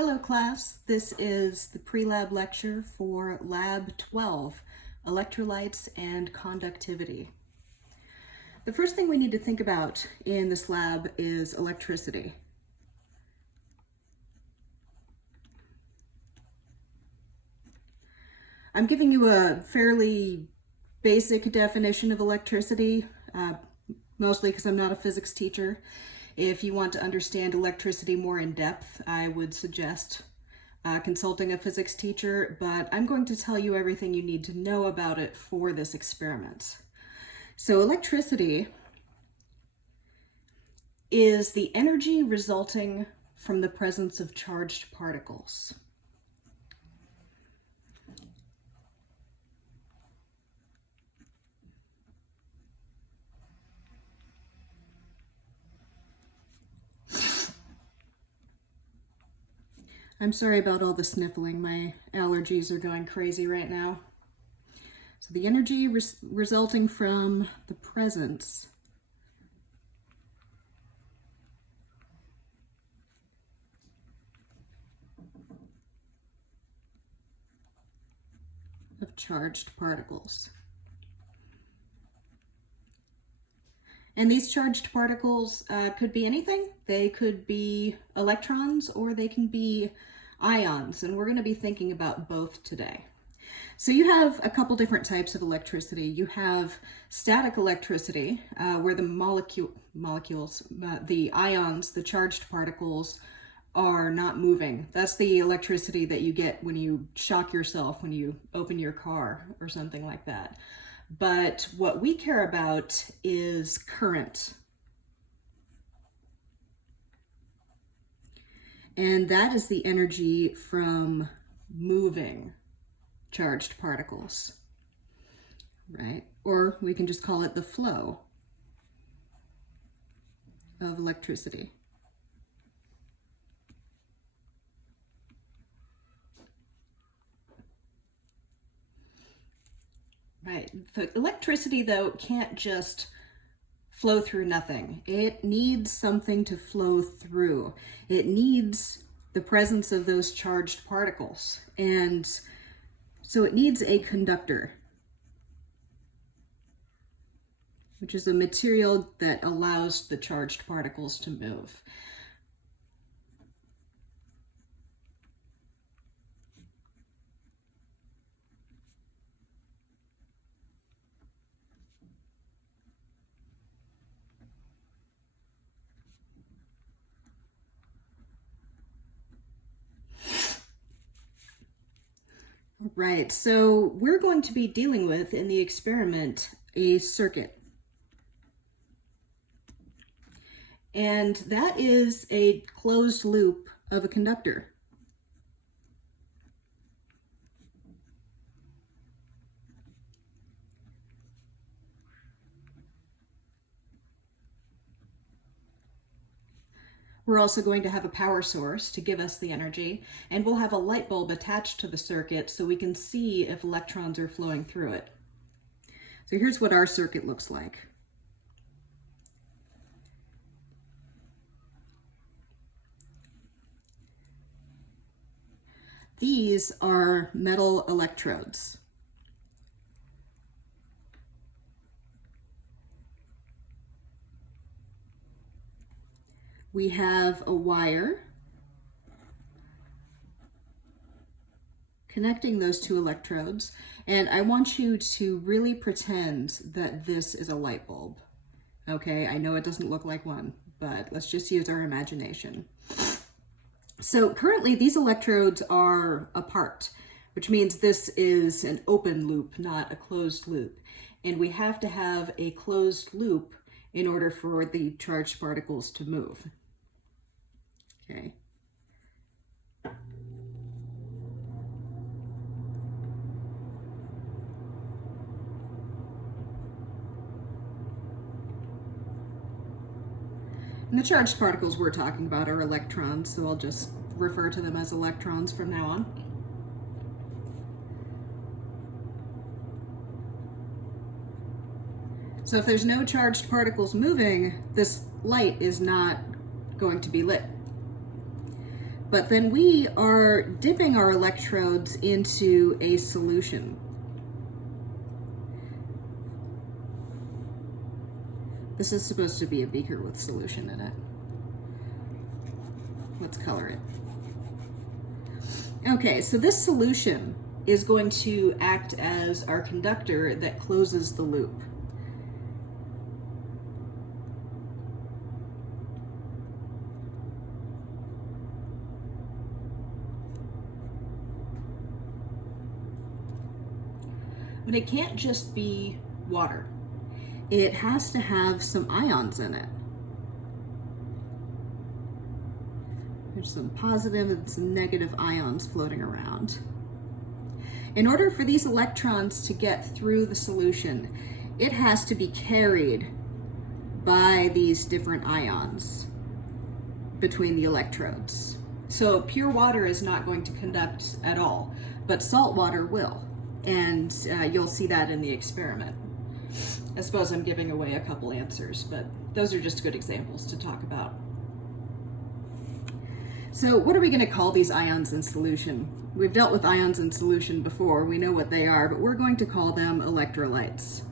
Hello class, this is the pre-lab lecture for Lab 12, Electrolytes and Conductivity. The first thing we need to think about in this lab is electricity. I'm giving you a fairly basic definition of electricity, mostly because I'm not a physics teacher. If you want to understand electricity more in depth, I would suggest consulting a physics teacher, but I'm going to tell you everything you need to know about it for this experiment. So electricity is the energy resulting from the presence of charged particles. I'm sorry about all the sniffling. My allergies are going crazy right now. So the energy resulting from the presence of charged particles. And these charged particles could be anything. They could be electrons or they can be ions, and we're going to be thinking about both today. So you have a couple different types of electricity. You have static electricity, where the molecules, the ions, the charged particles are not moving. That's the electricity that you get when you shock yourself, when you open your car or something like that. But what we care about is current. And that is the energy from moving charged particles, right? Or we can just call it the flow of electricity. Right. The electricity, though, can't just flow through nothing. It needs something to flow through. It needs the presence of those charged particles. And so it needs a conductor, which is a material that allows the charged particles to move. Right, so we're going to be dealing with, in the experiment, a circuit. And that is a closed loop of a conductor. We're also going to have a power source to give us the energy, and we'll have a light bulb attached to the circuit so we can see if electrons are flowing through it. So here's what our circuit looks like. These are metal electrodes. We have a wire connecting those two electrodes, and I want you to really pretend that this is a light bulb. Okay, I know it doesn't look like one, but let's just use our imagination. So currently these electrodes are apart, which means this is an open loop, not a closed loop. And we have to have a closed loop in order for the charged particles to move. Okay. And the charged particles we're talking about are electrons, so I'll just refer to them as electrons from now on. So if there's no charged particles moving, this light is not going to be lit. But then we are dipping our electrodes into a solution. This is supposed to be a beaker with solution in it. Let's color it. Okay, so this solution is going to act as our conductor that closes the loop. But it can't just be water. It has to have some ions in it. There's some positive and some negative ions floating around. In order for these electrons to get through the solution, it has to be carried by these different ions between the electrodes. So pure water is not going to conduct at all, but salt water will. And you'll see that in the experiment. I suppose I'm giving away a couple answers, but those are just good examples to talk about. So what are we going to call these ions in solution? We've dealt with ions in solution before. We know what they are, but we're going to call them electrolytes.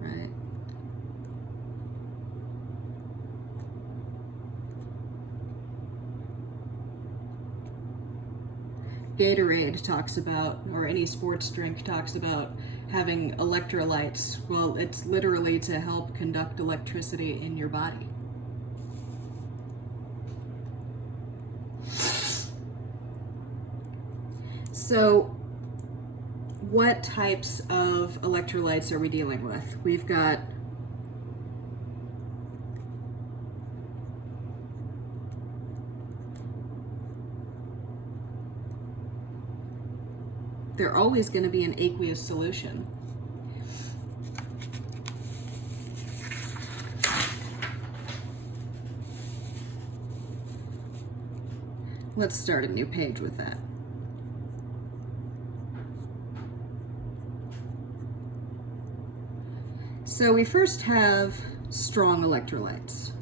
Right. Gatorade talks about, or any sports drink talks about, having electrolytes. Well, it's literally to help conduct electricity in your body. So, what types of electrolytes are we dealing with? We've got they're always going to be an aqueous solution. Let's start a new page with that. So we first have strong electrolytes.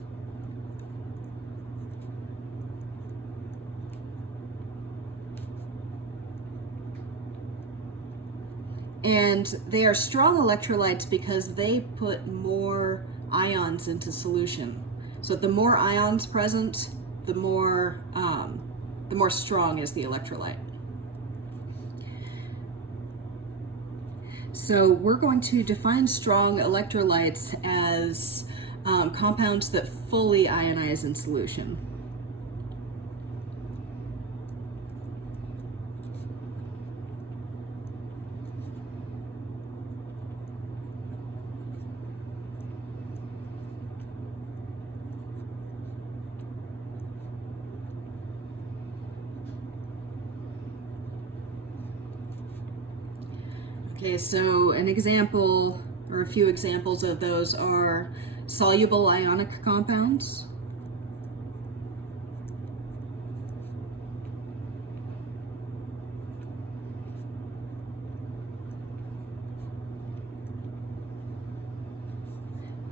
And they are strong electrolytes because they put more ions into solution. So the more ions present, the more strong is the electrolyte. So we're going to define strong electrolytes as compounds that fully ionize in solution. Okay, so an example, or a few examples of those are soluble ionic compounds,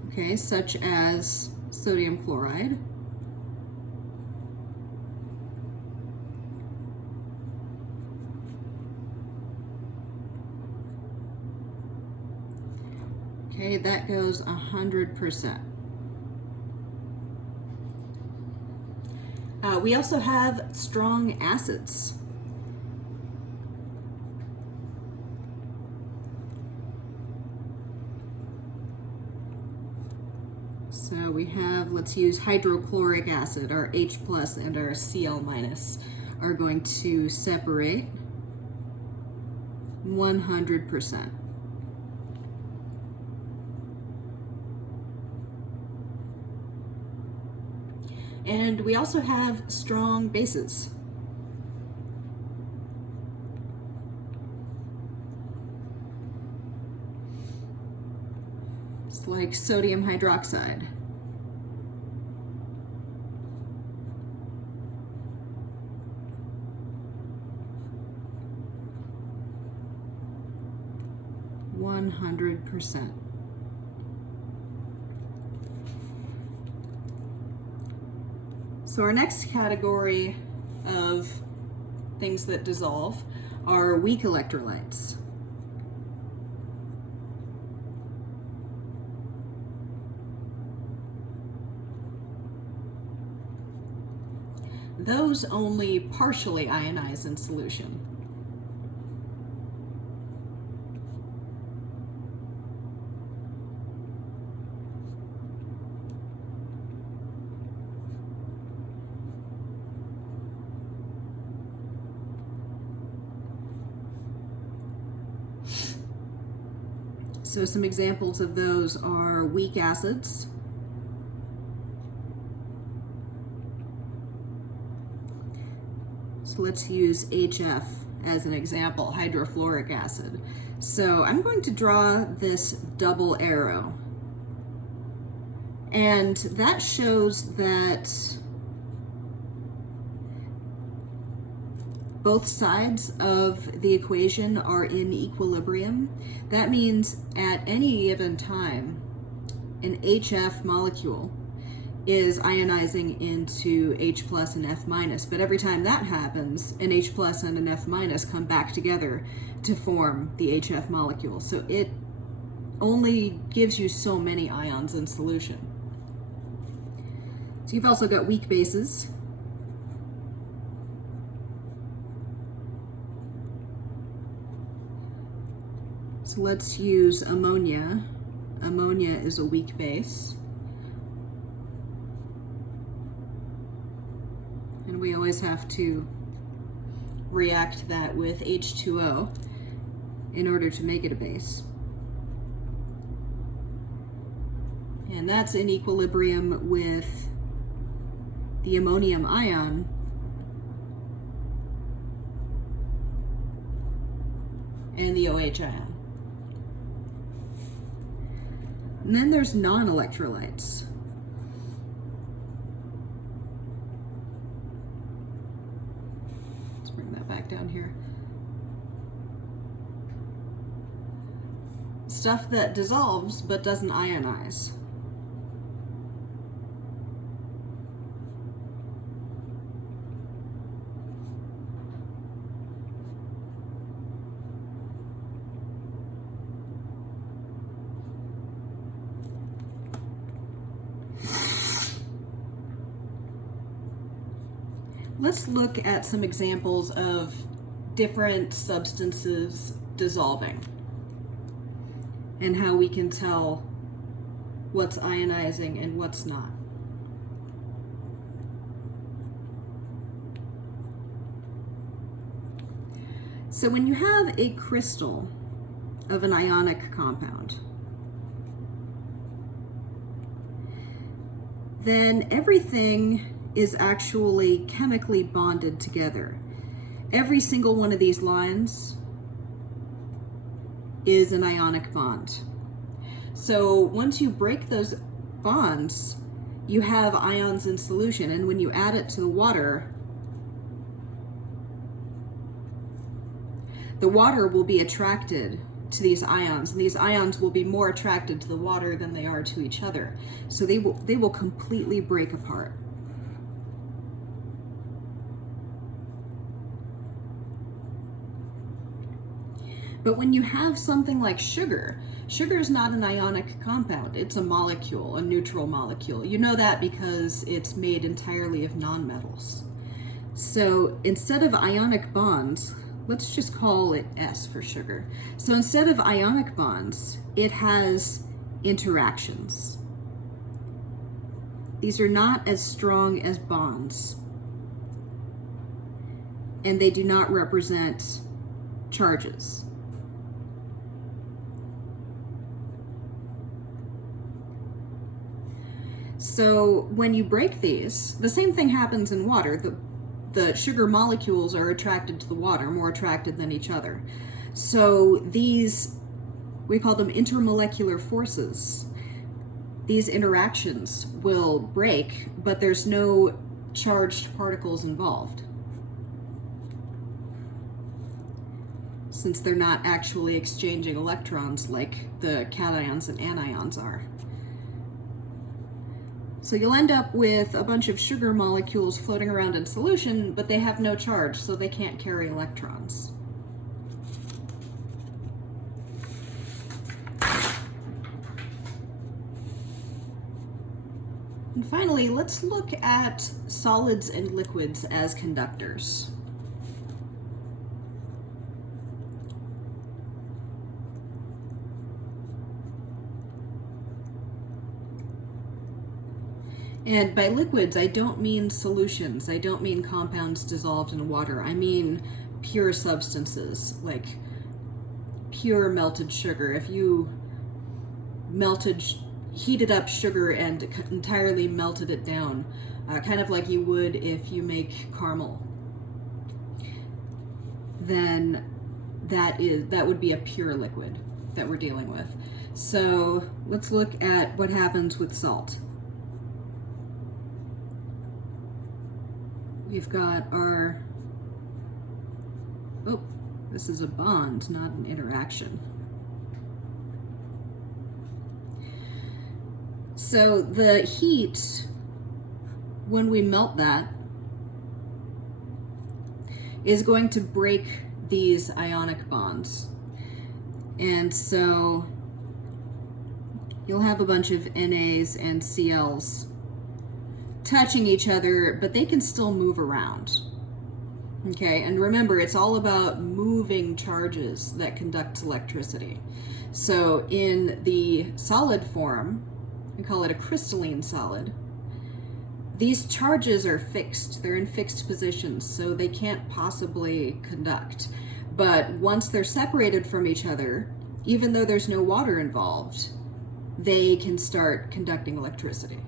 okay, such as sodium chloride, okay, that goes 100%. We also have strong acids. So we have, let's use hydrochloric acid, our H plus and our Cl minus are going to separate 100%. And we also have strong bases. It's like sodium hydroxide. %. So our next category of things that dissolve are weak electrolytes. Those only partially ionize in solution. So some examples of those are weak acids, so let's use HF as an example, hydrofluoric acid. So I'm going to draw this double arrow, and that shows that both sides of the equation are in equilibrium. That means at any given time, an HF molecule is ionizing into H plus and F minus, but every time that happens, an H plus and an F minus come back together to form the HF molecule. So it only gives you so many ions in solution. So you've also got weak bases. So let's use ammonia. Ammonia is a weak base. And we always have to react that with H2O in order to make it a base. And that's in equilibrium with the ammonium ion and the OH ion. And then there's non-electrolytes. Let's bring that back down here. Stuff that dissolves but doesn't ionize. Let's look at some examples of different substances dissolving and how we can tell what's ionizing and what's not. So when you have a crystal of an ionic compound, then everything is actually chemically bonded together. Every single one of these lines is an ionic bond. So once you break those bonds, you have ions in solution, and when you add it to the water will be attracted to these ions, and these ions will be more attracted to the water than they are to each other. So they will completely break apart. But when you have something like sugar, sugar is not an ionic compound. It's a molecule, a neutral molecule. You know that because it's made entirely of nonmetals. So instead of ionic bonds, let's just call it S for sugar. So instead of ionic bonds, it has interactions. These are not as strong as bonds, and they do not represent charges. So when you break these, the same thing happens in water. The sugar molecules are attracted to the water, more attracted than each other. So these, we call them intermolecular forces. These interactions will break, but there's no charged particles involved, since they're not actually exchanging electrons like the cations and anions are. So you'll end up with a bunch of sugar molecules floating around in solution, but they have no charge, so they can't carry electrons. And finally, let's look at solids and liquids as conductors. And by liquids, I don't mean solutions. I don't mean compounds dissolved in water. I mean pure substances, like pure melted sugar. If you heated up sugar and entirely melted it down, kind of like you would if you make caramel, then that would be a pure liquid that we're dealing with. So let's look at what happens with salt. We've got our, oh, this is a bond, not an interaction. So the heat, when we melt that, is going to break these ionic bonds. And so you'll have a bunch of NAs and CLs touching each other, but they can still move around. Okay, and remember, it's all about moving charges that conduct electricity. So in the solid form, we call it a crystalline solid, these charges are fixed. They're in fixed positions, so they can't possibly conduct. But once they're separated from each other, even though there's no water involved, they can start conducting electricity.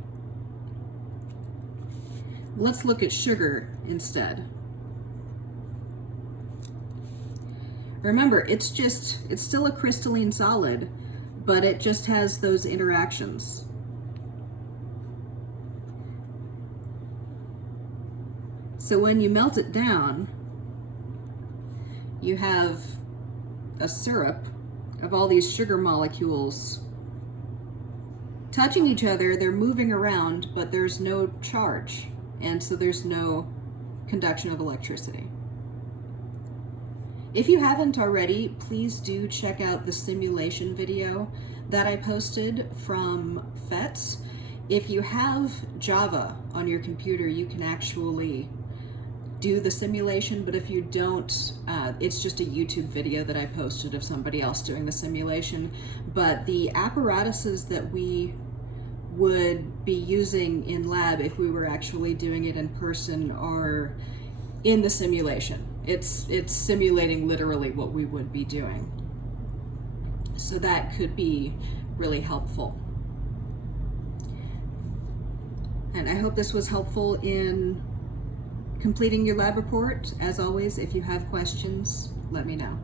Let's look at sugar instead. Remember, it's still a crystalline solid, but it just has those interactions. So when you melt it down, you have a syrup of all these sugar molecules touching each other. They're moving around, but there's no charge. And so there's no conduction of electricity. If you haven't already, please do check out the simulation video that I posted from FETS. If you have Java on your computer, you can actually do the simulation, but if you don't, it's just a YouTube video that I posted of somebody else doing the simulation. But the apparatuses that we would be using in lab if we were actually doing it in person are in the simulation. It's simulating literally what we would be doing. So that could be really helpful. And I hope this was helpful in completing your lab report. As always, if you have questions, let me know.